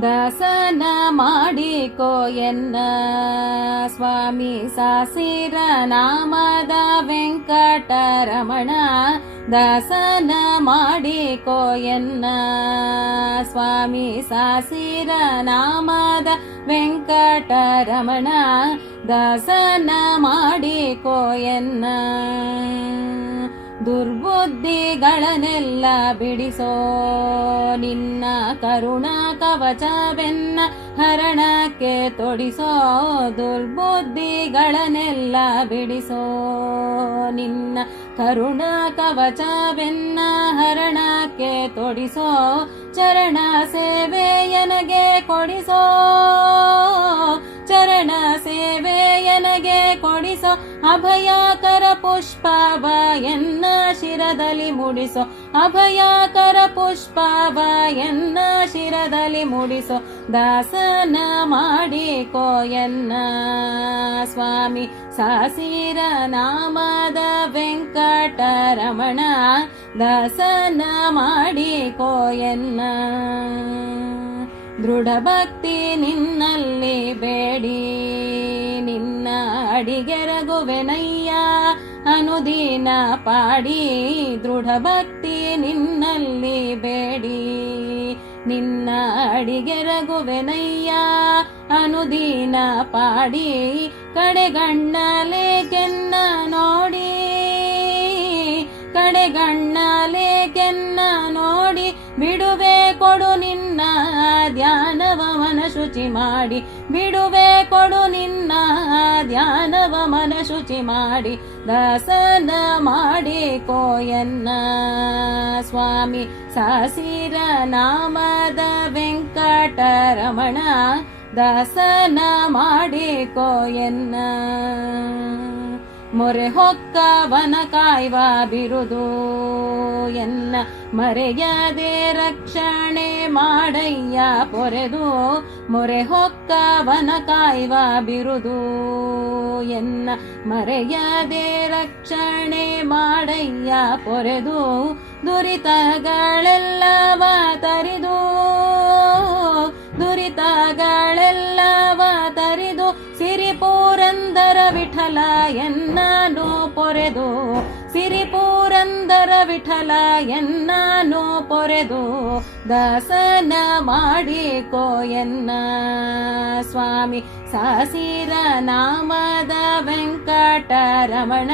ದಸನ ಮಾಡಿಕೋ ಎನ್ನ ಸ್ವಾಮಿ ಸಾಸಿರ ನಾಮದ ವೆಂಕಟರಮಣ ದಸನ ಮಾಡಿಕೋ ಎನ್ನ ಸ್ವಾಮಿ ಸಾಸಿರ ನಾಮದ ವೆಂಕಟರಮಣ ದಸನ ಮಾಡಿಕೋ ಎನ್ನ ದುರ್ಬುದ್ಧಿಗಳನ್ನೆಲ್ಲ ಬಿಡಿಸೋ ನಿನ್ನ ಕರುಣ ಕವಚವೆನ್ನ ಹರಣಕ್ಕೆ ತೊಡಿಸೋ ದುರ್ಬುದ್ಧಿಗಳನ್ನೆಲ್ಲ ಬಿಡಿಸೋ ನಿನ್ನ ಕರುಣ ಕವಚವೆನ್ನ ಹರಣಕ್ಕೆ ತೊಡಿಸೋ ಚರಣ ಸೇವೆಯನಗೆ ಕೊಡಿಸೋ ಕೊಡಿಸೋ ಅಭಯಾಕರ ಪುಷ್ಪವ ಎನ್ನ ಶಿರದಲ್ಲಿ ಮುಡಿಸೋ. ಅಭಯಕರ ಪುಷ್ಪವ ಎನ್ನ ಶಿರದಲ್ಲಿ ಮುಡಿಸೋ. ದಾಸನ ಮಾಡಿಕೋ ಎನ್ನ ಸ್ವಾಮಿ. ಸಾಸಿರ ನಾಮದ ವೆಂಕಟರಮಣ, ದಾಸನ ಮಾಡಿಕೋ ಎನ್ನ. ದೃಢ ಭಕ್ತಿ ನಿನ್ನಲ್ಲಿ ಬೇಡಿ. ಅಡಿಗೆರಗುವೆನಯ್ಯ ಅನುದೀನ ಪಾಡಿ ದೃಢ ಭಕ್ತಿ ನಿನ್ನಲ್ಲಿ ಬೇಡಿ. ನಿನ್ನ ಅಡಿಗೆರಗುವೆನಯ್ಯ ಅನುದೀನ ಪಾಡಿ, ಕಡೆಗಣ್ಣಲೆ ಕೆನ್ನ ನೋಡಿ. ಕಡೆಗಣ್ಣಲೆ ಕೆನ್ನ ನೋಡಿ, ಬಿಡುವೆ ಕೊಡು ನಿನ್ನ ಶುಚಿ ಮಾಡಿ ಬಿಡುವೆ ಕೊಡು ನಿನ್ನ ಧ್ಯಾನವ ಮನ ಶುಚಿ ಮಾಡಿ ದಾಸನ ಮಾಡಿ ಕೋಯನ್ನ ಸ್ವಾಮಿ ಸಾಸಿರ ನಾಮದ ವೆಂಕಟರಮಣ, ದಾಸನ ಮಾಡಿ ಕೋಯನ್ನ ಮೊರೆ ಹೊಕ್ಕವನ ಕಾಯ್ವ ಬಿರುದು. ಎನ್ನ ಮರೆಯದೆ ರಕ್ಷಣೆ ಮಾಡಯ್ಯ ಪೊರೆದು. ಮೊರೆ ಹೊಕ್ಕವನ ಕಾಯ್ವ ಬಿರುದು. ಎನ್ನ ಮರೆಯದೆ ರಕ್ಷಣೆ ಮಾಡಯ್ಯ ಪೊರೆದು. ದುರಿತಗಳೆಲ್ಲವ ತರಿದು. ದುರಿತಗಳೆಲ್ಲವ ತರಿದು. ಸಿರಿಪೂರಂದರ ವಿಠಲ ಎನ್ನನು ಪೊರೆದು ಸಿರಿಪೂರಂದರ ವಿಠಲ ಎನ್ನಾನು ಪೊರೆದು ದಾಸನ ಮಾಡಿಕೋ ಎನ್ನ. ಸ್ವಾಮಿ ಸಾಸಿರ ನಾಮದ ವೆಂಕಟರಮಣ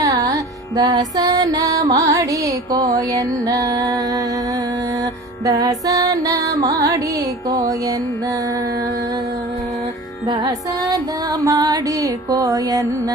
ದಾಸನ ಮಾಡಿಕೋ ಎನ್ನ. ದಾಸನ ಮಾಡಿಕೋ ಎನ್ನ. ದಾಸನ ಮಾಡಿಕೋ ಎನ್ನ.